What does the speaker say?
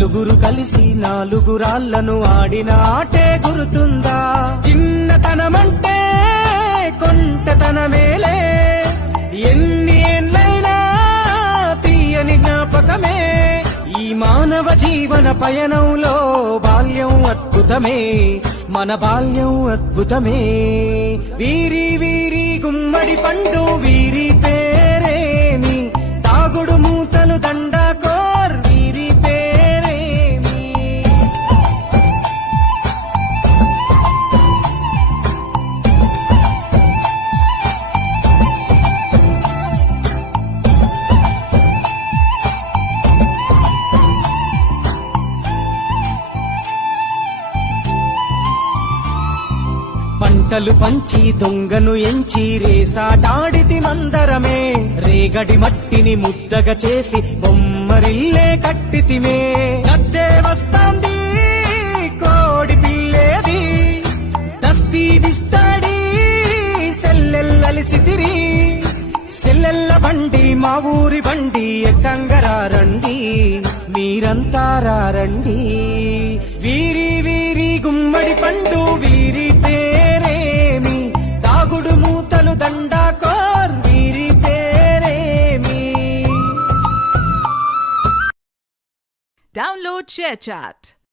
నలుగురు కలిసి నాలుగు రాళ్లను ఆడిన ఆటే గుర్తుందా? చిన్నతనమంటే కొంటతనమేలే, ఎన్ని ఏళ్ళైనా తీయని జ్ఞాపకమే. ఈ మానవ జీవన పయనంలో బాల్యం అద్భుతమే, మన బాల్యం అద్భుతమే. వీరి వీరి గుమ్మడి పండు వీరి పేరేమి, తాగుడు మూతలు దండాకోర్ వీరి పేరేమి. పంటలు పంచి దొంగను ఎంచి రేసాటాడితి మందరమే, రేగడి మట్టిని ముద్దగా చేసి బొమ్మరిల్లే కట్టితిమే. గద్దే వస్తాంది కోడి పిల్లేది, దస్తీ బిస్తాడి సెల్లెల్లలిసితిరి. సెల్లెల్ల బండి మా ఊరి బండి ఎక్కంగరారండి, మీరంతా రారండి. వీరి వీరి గుమ్మడి పండు వీరి పేరేమి, తాగుడు మూతలు దండాకోర్ వీరి పేరేమి. Download ShareChat.